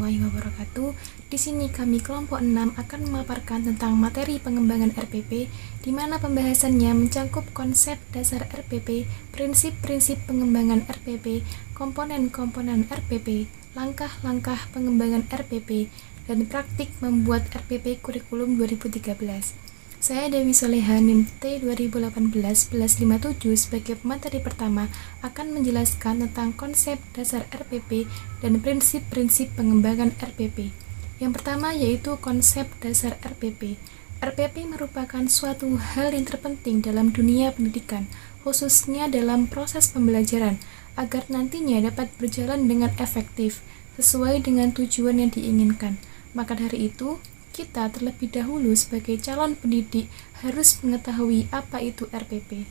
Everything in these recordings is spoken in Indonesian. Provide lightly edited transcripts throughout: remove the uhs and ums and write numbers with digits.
warahmatullahi wabarakatuh. Di sini kami kelompok 6 akan memaparkan tentang materi pengembangan RPP, di mana pembahasannya mencakup konsep dasar RPP, prinsip-prinsip pengembangan RPP, komponen-komponen RPP, langkah-langkah pengembangan RPP, dan praktik membuat RPP kurikulum 2013. Saya Dewi Soleha, NIM T 2018-1157 sebagai pemateri pertama akan menjelaskan tentang konsep dasar RPP dan prinsip-prinsip pengembangan RPP. Yang pertama yaitu konsep dasar RPP. RPP merupakan suatu hal yang terpenting dalam dunia pendidikan, khususnya dalam proses pembelajaran, agar nantinya dapat berjalan dengan efektif, sesuai dengan tujuan yang diinginkan. Maka dari itu, kita terlebih dahulu sebagai calon pendidik harus mengetahui apa itu RPP.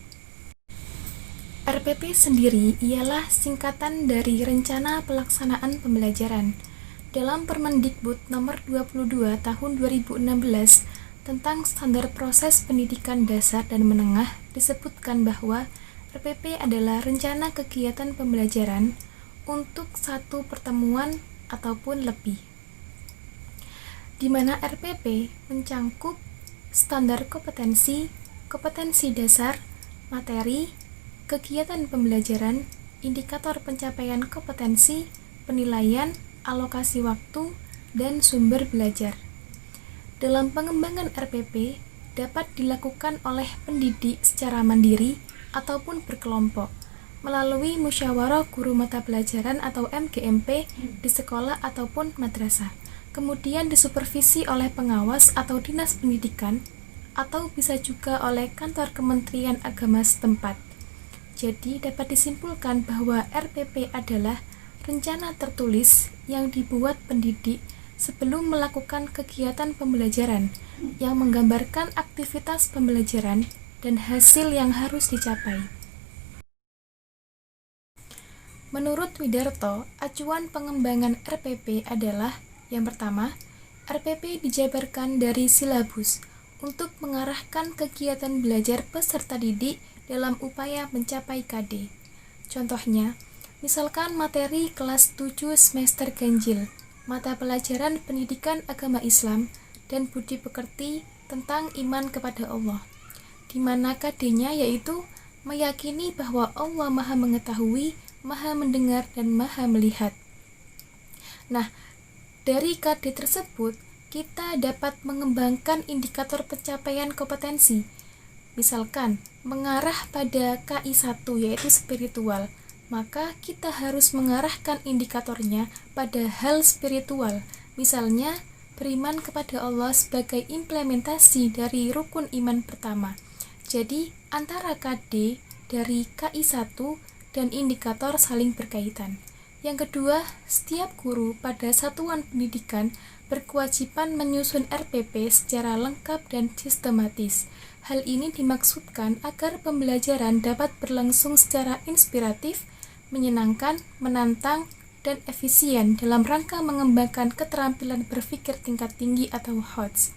RPP sendiri ialah singkatan dari Rencana Pelaksanaan Pembelajaran. Dalam Permendikbud nomor 22 tahun 2016 tentang standar proses pendidikan dasar dan menengah disebutkan bahwa RPP adalah rencana kegiatan pembelajaran untuk satu pertemuan ataupun lebih, di mana RPP mencangkup standar kompetensi, kompetensi dasar, materi, kegiatan pembelajaran, indikator pencapaian kompetensi, penilaian, alokasi waktu, dan sumber belajar. Dalam pengembangan RPP dapat dilakukan oleh pendidik secara mandiri ataupun berkelompok, melalui musyawarah guru mata pelajaran atau MGMP di sekolah ataupun madrasah. Kemudian disupervisi oleh pengawas atau dinas pendidikan, atau bisa juga oleh kantor Kementerian Agama setempat. Jadi dapat disimpulkan bahwa RPP adalah rencana tertulis yang dibuat pendidik sebelum melakukan kegiatan pembelajaran yang menggambarkan aktivitas pembelajaran dan hasil yang harus dicapai. Menurut Widarto, acuan pengembangan RPP adalah yang pertama, RPP dijabarkan dari silabus untuk mengarahkan kegiatan belajar peserta didik dalam upaya mencapai KD. Contohnya, misalkan materi kelas 7 semester ganjil, mata pelajaran pendidikan agama Islam dan budi pekerti tentang iman kepada Allah, di mana KD-nya yaitu meyakini bahwa Allah Maha Mengetahui, Maha Mendengar, dan Maha Melihat. Nah, dari KD tersebut, kita dapat mengembangkan indikator pencapaian kompetensi. Misalkan, mengarah pada KI 1 yaitu spiritual, maka kita harus mengarahkan indikatornya pada hal spiritual. Misalnya, beriman kepada Allah sebagai implementasi dari rukun iman pertama. Jadi, antara KD dari KI 1 dan indikator saling berkaitan. Yang kedua, setiap guru pada satuan pendidikan berkewajiban menyusun RPP secara lengkap dan sistematis. Hal ini dimaksudkan agar pembelajaran dapat berlangsung secara inspiratif, menyenangkan, menantang, dan efisien dalam rangka mengembangkan keterampilan berpikir tingkat tinggi atau HOTS.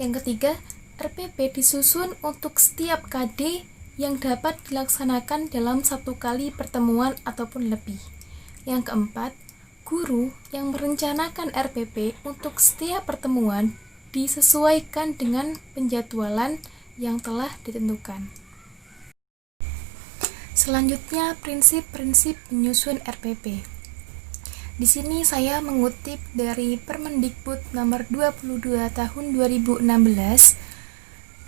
Yang ketiga, RPP disusun untuk setiap KD yang dapat dilaksanakan dalam satu kali pertemuan ataupun lebih. Yang keempat, guru yang merencanakan RPP untuk setiap pertemuan disesuaikan dengan penjadwalan yang telah ditentukan. Selanjutnya, prinsip-prinsip penyusun RPP. Di sini saya mengutip dari Permendikbud nomor 22 tahun 2016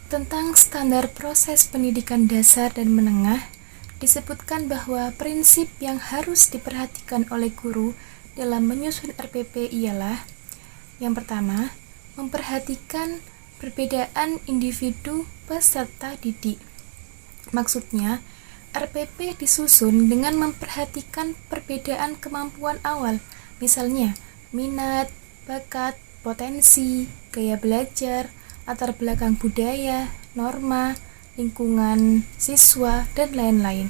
tentang standar proses pendidikan dasar dan menengah. Disebutkan bahwa prinsip yang harus diperhatikan oleh guru dalam menyusun RPP ialah yang pertama, memperhatikan perbedaan individu peserta didik. Maksudnya, RPP disusun dengan memperhatikan perbedaan kemampuan awal, misalnya minat, bakat, potensi, gaya belajar, latar belakang budaya, norma, lingkungan siswa, dan lain-lain.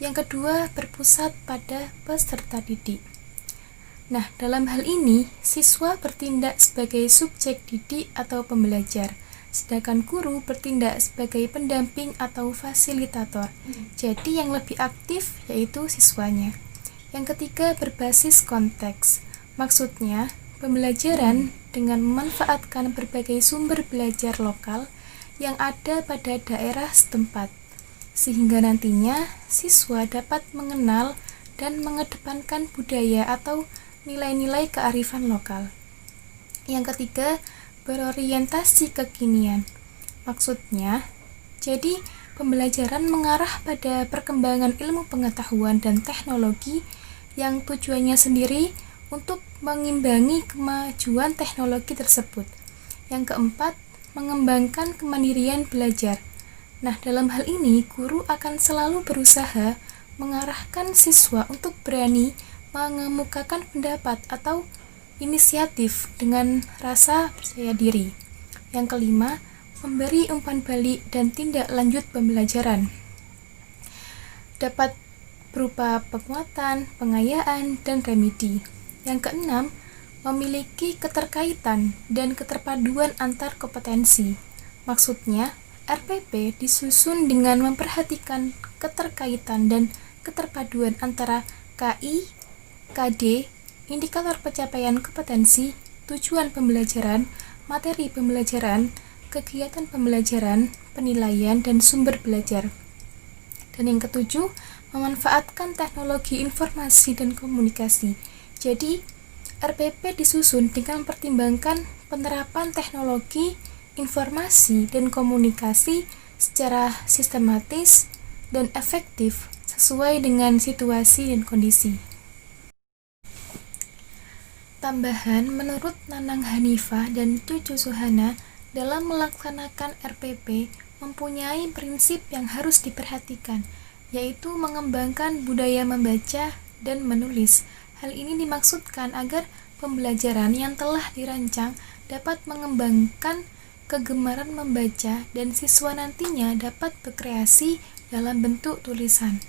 Yang kedua, berpusat pada peserta didik. Nah, dalam hal ini, siswa bertindak sebagai subjek didik atau pembelajar, sedangkan guru bertindak sebagai pendamping atau fasilitator. Jadi yang lebih aktif yaitu siswanya. Yang ketiga, berbasis konteks. Maksudnya, pembelajaran dengan memanfaatkan berbagai sumber belajar lokal yang ada pada daerah setempat, sehingga nantinya siswa dapat mengenal dan mengedepankan budaya atau nilai-nilai kearifan lokal. Yang ketiga, berorientasi kekinian. Maksudnya, jadi pembelajaran mengarah pada perkembangan ilmu pengetahuan dan teknologi yang tujuannya sendiri untuk mengimbangi kemajuan teknologi tersebut. Yang keempat, mengembangkan kemandirian belajar. Nah, dalam hal ini, guru akan selalu berusaha mengarahkan siswa untuk berani mengemukakan pendapat atau inisiatif dengan rasa percaya diri. Yang kelima, memberi umpan balik dan tindak lanjut pembelajaran. Dapat berupa penguatan, pengayaan, dan remedi. Yang keenam, memiliki keterkaitan dan keterpaduan antar kompetensi. Maksudnya, RPP disusun dengan memperhatikan keterkaitan dan keterpaduan antara KI, KD, indikator pencapaian kompetensi, tujuan pembelajaran, materi pembelajaran, kegiatan pembelajaran, penilaian, dan sumber belajar. Dan yang ketujuh, memanfaatkan teknologi informasi dan komunikasi. Jadi, RPP disusun dengan mempertimbangkan penerapan teknologi, informasi, dan komunikasi secara sistematis dan efektif sesuai dengan situasi dan kondisi. Tambahan, menurut Nanang Hanifah dan Cucu Suhana, dalam melaksanakan RPP mempunyai prinsip yang harus diperhatikan, yaitu mengembangkan budaya membaca dan menulis. Hal ini dimaksudkan agar pembelajaran yang telah dirancang dapat mengembangkan kegemaran membaca dan siswa nantinya dapat berkreasi dalam bentuk tulisan.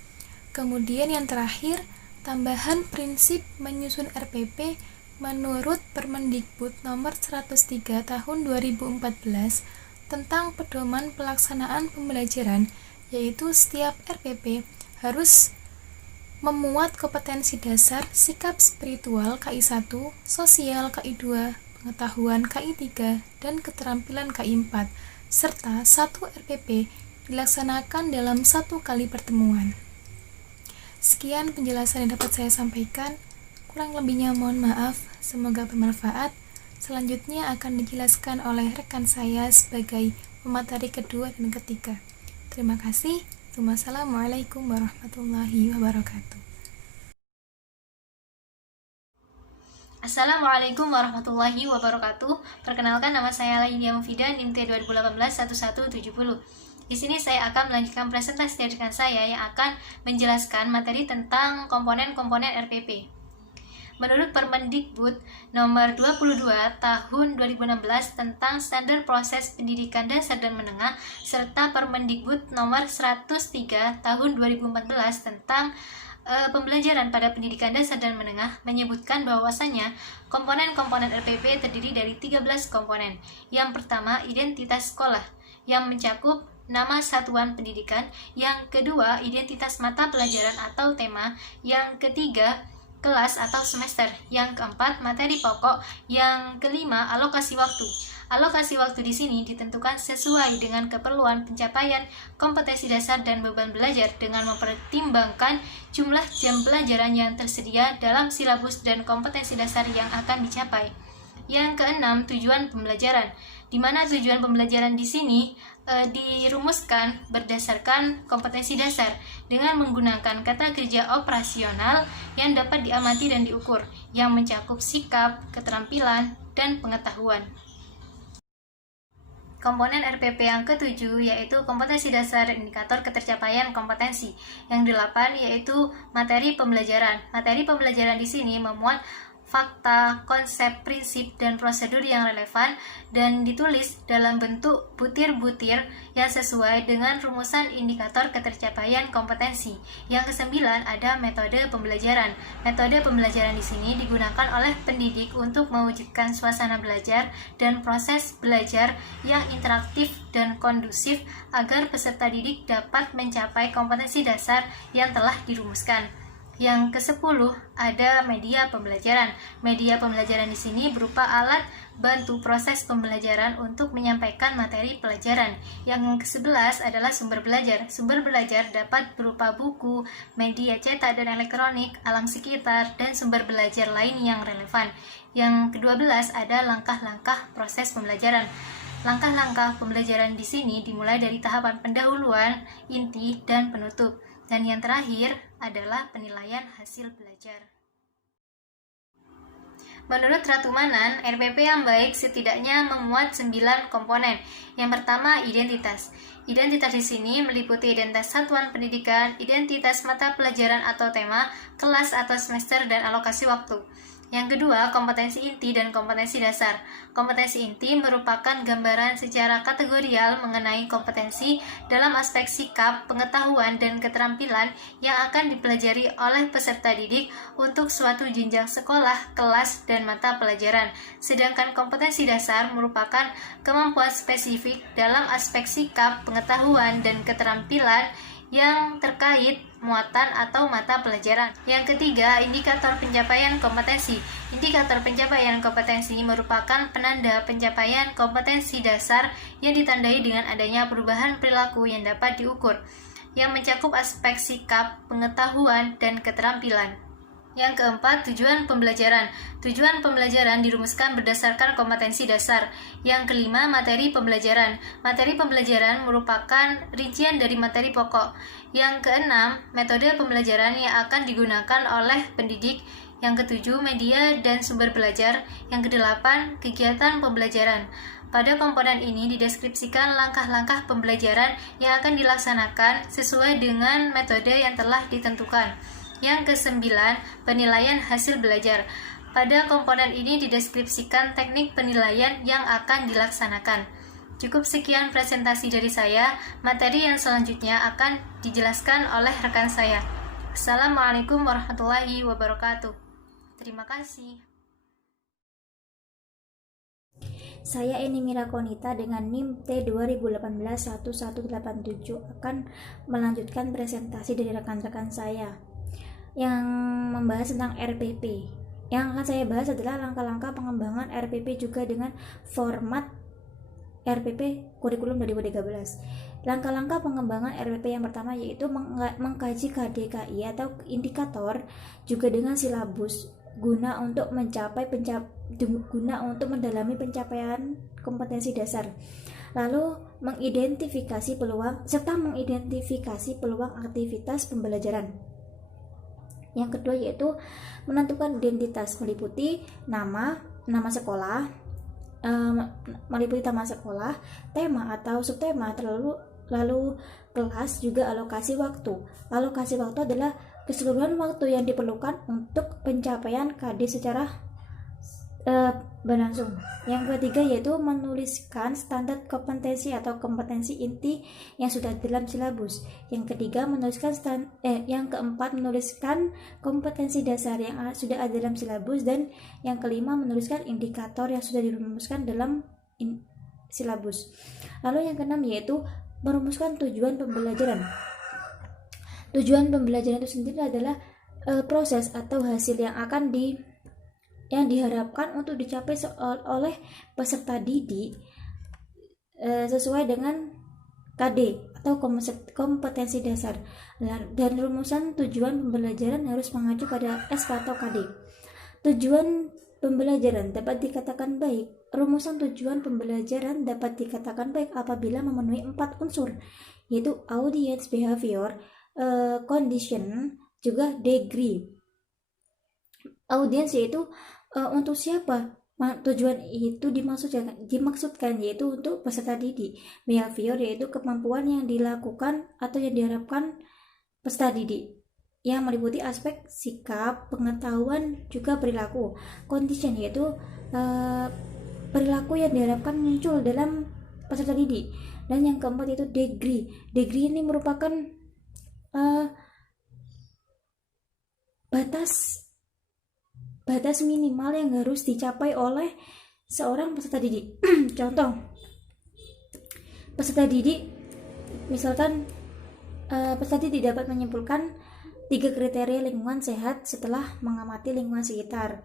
Kemudian yang terakhir, tambahan prinsip menyusun RPP menurut Permendikbud nomor 103 tahun 2014 tentang pedoman pelaksanaan pembelajaran, yaitu setiap RPP harus memuat kompetensi dasar, sikap spiritual KI1, sosial KI2, pengetahuan KI3, dan keterampilan KI4, serta satu RPP dilaksanakan dalam 1 kali pertemuan. Sekian penjelasan yang dapat saya sampaikan, kurang lebihnya mohon maaf, semoga bermanfaat. Selanjutnya akan dijelaskan oleh rekan saya sebagai pemateri kedua dan ketiga. Terima kasih. Wassalamualaikum warahmatullahi wabarakatuh. Assalamualaikum warahmatullahi wabarakatuh. Perkenalkan, nama saya Laidia Mufidah, NIM T 2018-1170. Di sini saya akan melanjutkan presentasi dari rekan saya yang akan menjelaskan materi tentang komponen-komponen RPP. Menurut Permendikbud nomor 22 tahun 2016 tentang standar proses pendidikan dasar dan menengah serta Permendikbud nomor 103 tahun 2014 tentang pembelajaran pada pendidikan dasar dan menengah menyebutkan bahwasannya komponen-komponen RPP terdiri dari 13 komponen. Yang pertama, identitas sekolah yang mencakup nama satuan pendidikan, yang kedua, identitas mata pelajaran atau tema, yang ketiga, kelas atau semester, yang keempat, materi pokok, yang kelima, alokasi waktu. Alokasi waktu di sini ditentukan sesuai dengan keperluan pencapaian kompetensi dasar dan beban belajar dengan mempertimbangkan jumlah jam pelajaran yang tersedia dalam silabus dan kompetensi dasar yang akan dicapai. Yang keenam, tujuan pembelajaran, di mana tujuan pembelajaran di sini dirumuskan berdasarkan kompetensi dasar dengan menggunakan kata kerja operasional yang dapat diamati dan diukur, yang mencakup sikap, keterampilan, dan pengetahuan. Komponen RPP yang ketujuh yaitu kompetensi dasar indikator ketercapaian kompetensi. Yang delapan yaitu materi pembelajaran. Materi pembelajaran di sini memuat fakta, konsep, prinsip, dan prosedur yang relevan dan ditulis dalam bentuk butir-butir yang sesuai dengan rumusan indikator ketercapaian kompetensi. Yang kesembilan ada metode pembelajaran. Metode pembelajaran di sini digunakan oleh pendidik untuk mewujudkan suasana belajar dan proses belajar yang interaktif dan kondusif agar peserta didik dapat mencapai kompetensi dasar yang telah dirumuskan. Yang ke-10 ada media pembelajaran. Media pembelajaran di sini berupa alat bantu proses pembelajaran untuk menyampaikan materi pelajaran. Yang ke-11 adalah sumber belajar. Sumber belajar dapat berupa buku, media cetak dan elektronik, alam sekitar, dan sumber belajar lain yang relevan. Yang ke-12 ada langkah-langkah proses pembelajaran. Langkah-langkah pembelajaran di sini dimulai dari tahapan pendahuluan, inti, dan penutup. Dan yang terakhir adalah penilaian hasil belajar. Menurut Ratu Manan, RPP yang baik setidaknya memuat 9 komponen. Yang pertama, identitas. Identitas di sini meliputi identitas satuan pendidikan, identitas mata pelajaran atau tema, kelas atau semester, dan alokasi waktu. Yang kedua, kompetensi inti dan kompetensi dasar. Kompetensi inti merupakan gambaran secara kategorial mengenai kompetensi dalam aspek sikap, pengetahuan, dan keterampilan yang akan dipelajari oleh peserta didik untuk suatu jenjang sekolah, kelas, dan mata pelajaran. Sedangkan kompetensi dasar merupakan kemampuan spesifik dalam aspek sikap, pengetahuan, dan keterampilan yang terkait muatan atau mata pelajaran. Yang ketiga, indikator pencapaian kompetensi. Indikator pencapaian kompetensi merupakan penanda pencapaian kompetensi dasar yang ditandai dengan adanya perubahan perilaku yang dapat diukur, yang mencakup aspek sikap, pengetahuan, dan keterampilan. Yang keempat, tujuan pembelajaran. Tujuan pembelajaran dirumuskan berdasarkan kompetensi dasar. Yang kelima, materi pembelajaran. Materi pembelajaran merupakan rincian dari materi pokok. Yang keenam, metode pembelajaran yang akan digunakan oleh pendidik. Yang ketujuh, media dan sumber belajar. Yang kedelapan, kegiatan pembelajaran. Pada komponen ini dideskripsikan langkah-langkah pembelajaran yang akan dilaksanakan sesuai dengan metode yang telah ditentukan. Yang kesembilan, penilaian hasil belajar. Pada komponen ini dideskripsikan teknik penilaian yang akan dilaksanakan. Cukup sekian presentasi dari saya. Materi yang selanjutnya akan dijelaskan oleh rekan saya. Assalamualaikum warahmatullahi wabarakatuh. Terima kasih. Saya Eni Mirakonita dengan NIM T 2018-1187 akan melanjutkan presentasi dari rekan-rekan saya yang membahas tentang RPP. Yang akan saya bahas adalah langkah-langkah pengembangan RPP juga dengan format RPP kurikulum 2013. Langkah-langkah pengembangan RPP yang pertama yaitu mengkaji KDKI atau indikator juga dengan silabus guna untuk mendalami pencapaian kompetensi dasar. Lalu mengidentifikasi peluang aktivitas pembelajaran. Yang kedua yaitu menentukan identitas, meliputi nama sekolah, tema atau subtema, lalu kelas, juga alokasi waktu. Alokasi waktu adalah keseluruhan waktu yang diperlukan untuk pencapaian KD secara berlangsung. Yang ketiga yaitu menuliskan standar kompetensi atau kompetensi inti yang sudah dalam silabus. Yang ketiga yang keempat menuliskan kompetensi dasar yang sudah ada dalam silabus, dan yang kelima menuliskan indikator yang sudah dirumuskan dalam silabus. Lalu yang keenam yaitu merumuskan tujuan pembelajaran. Tujuan pembelajaran itu sendiri adalah proses atau hasil yang diharapkan untuk dicapai oleh peserta didik sesuai dengan KD atau kompetensi dasar. Dan rumusan tujuan pembelajaran harus mengacu pada SK atau KD. Tujuan pembelajaran dapat dikatakan baik. Rumusan tujuan pembelajaran dapat dikatakan baik apabila memenuhi 4 unsur, yaitu audience, behavior, condition, juga degree. Audience yaitu untuk siapa tujuan itu dimaksudkan, yaitu untuk peserta didik. Behavior yaitu kemampuan yang dilakukan atau yang diharapkan peserta didik, yang meliputi aspek sikap, pengetahuan, juga perilaku. Condition yaitu perilaku yang diharapkan muncul dalam peserta didik. Dan yang keempat yaitu degree. Degree ini merupakan batas minimal yang harus dicapai oleh seorang peserta didik. Contoh, peserta didik misalkan peserta didik dapat menyimpulkan 3 kriteria lingkungan sehat setelah mengamati lingkungan sekitar.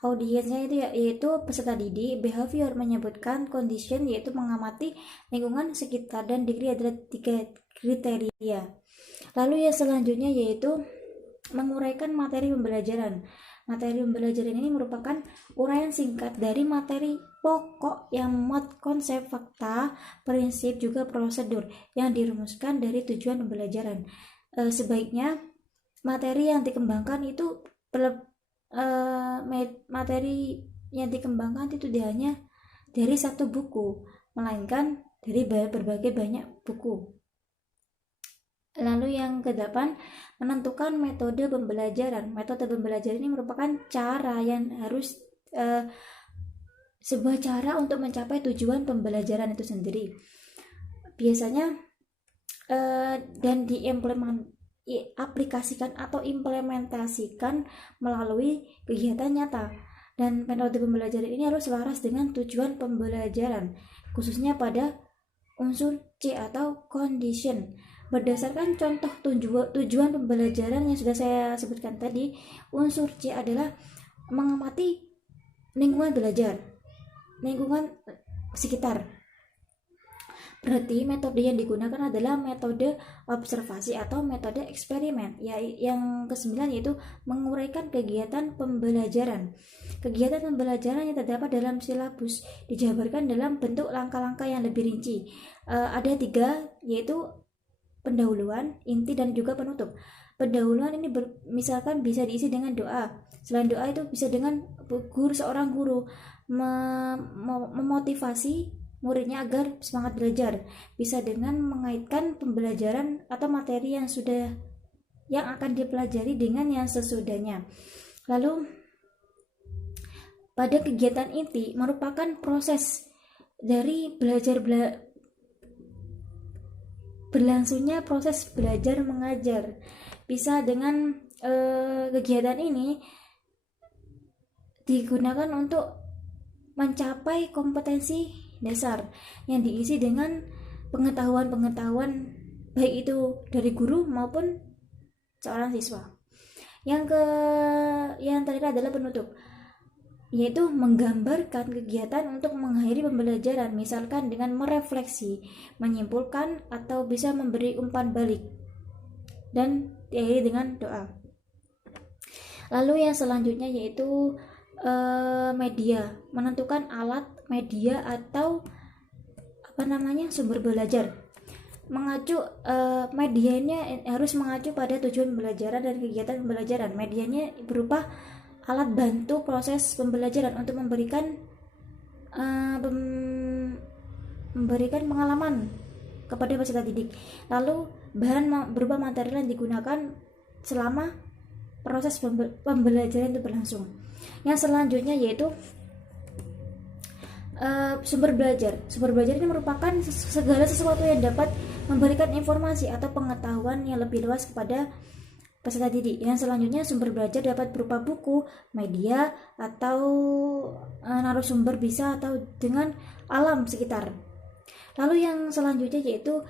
Audiensnya itu yaitu peserta didik. Behavior menyebutkan condition, yaitu mengamati lingkungan sekitar, dan degree adalah 3 kriteria. Lalu yang selanjutnya yaitu menguraikan materi pembelajaran. Materi pembelajaran ini merupakan uraian singkat dari materi pokok yang memuat konsep, fakta, prinsip, juga prosedur yang dirumuskan dari tujuan pembelajaran. Sebaiknya materi yang dikembangkan itu materi yang dikembangkan itu tidak hanya dari satu buku, melainkan dari berbagai banyak buku. Lalu yang ke-8, menentukan metode pembelajaran. Metode pembelajaran ini merupakan cara yang harus sebuah cara untuk mencapai tujuan pembelajaran itu sendiri. Biasanya dan diaplikasikan atau implementasikan melalui kegiatan nyata. Dan metode pembelajaran ini harus selaras dengan tujuan pembelajaran, khususnya pada unsur C atau condition. Berdasarkan contoh tujuan pembelajaran yang sudah saya sebutkan tadi, unsur C adalah mengamati lingkungan belajar, lingkungan sekitar. Berarti metode yang digunakan adalah metode observasi atau metode eksperimen. Yang ke-9 yaitu menguraikan kegiatan pembelajaran. Kegiatan pembelajaran yang terdapat dalam silabus dijabarkan dalam bentuk langkah-langkah yang lebih rinci. Ada 3, yaitu pendahuluan, inti, dan juga penutup. Pendahuluan ini misalkan bisa diisi dengan doa. Selain doa itu bisa dengan seorang guru memotivasi muridnya agar semangat belajar. Bisa dengan mengaitkan pembelajaran atau materi yang akan dipelajari dengan yang sesudahnya. Lalu pada kegiatan inti merupakan proses dari berlangsungnya proses belajar mengajar. Bisa dengan kegiatan ini digunakan untuk mencapai kompetensi dasar yang diisi dengan pengetahuan baik itu dari guru maupun seorang siswa. Yang terakhir adalah penutup, yaitu menggambarkan kegiatan untuk mengakhiri pembelajaran, misalkan dengan merefleksi, menyimpulkan, atau bisa memberi umpan balik, dan diakhiri dengan doa. Lalu yang selanjutnya yaitu media, menentukan alat, media, atau sumber belajar. Medianya harus mengacu pada tujuan pembelajaran dan kegiatan pembelajaran. Medianya berupa alat bantu proses pembelajaran untuk memberikan pengalaman kepada peserta didik. Lalu bahan berupa material yang digunakan selama proses pembelajaran itu berlangsung. Yang selanjutnya yaitu sumber belajar. Sumber belajar ini merupakan segala sesuatu yang dapat memberikan informasi atau pengetahuan yang lebih luas kepada peserta didik. Yang selanjutnya sumber belajar dapat berupa buku, media, atau narasumber, bisa atau dengan alam sekitar. Lalu yang selanjutnya yaitu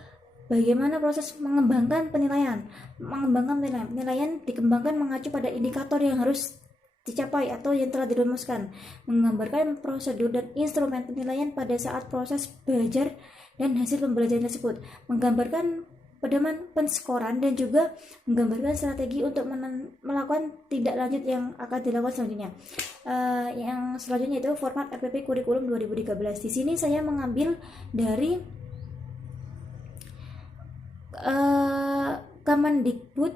bagaimana proses mengembangkan penilaian. Penilaian dikembangkan mengacu pada indikator yang harus dicapai atau yang telah dirumuskan, menggambarkan prosedur dan instrumen penilaian pada saat proses belajar dan hasil pembelajaran tersebut, menggambarkan pedoman penskoran, dan juga menggambarkan strategi untuk melakukan tindak lanjut yang akan dilakukan selanjutnya. Yang selanjutnya itu format RPP Kurikulum 2013. Di sini saya mengambil dari Kemendikbud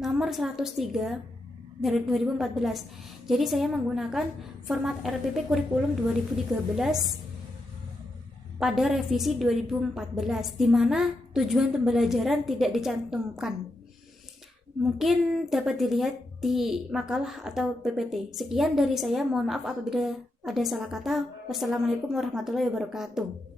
nomor 103 dari 2014. Jadi saya menggunakan format RPP Kurikulum 2013 pada revisi 2014, di mana tujuan pembelajaran tidak dicantumkan. Mungkin dapat dilihat di makalah atau PPT. Sekian dari saya, mohon maaf apabila ada salah kata. Wassalamualaikum warahmatullahi wabarakatuh.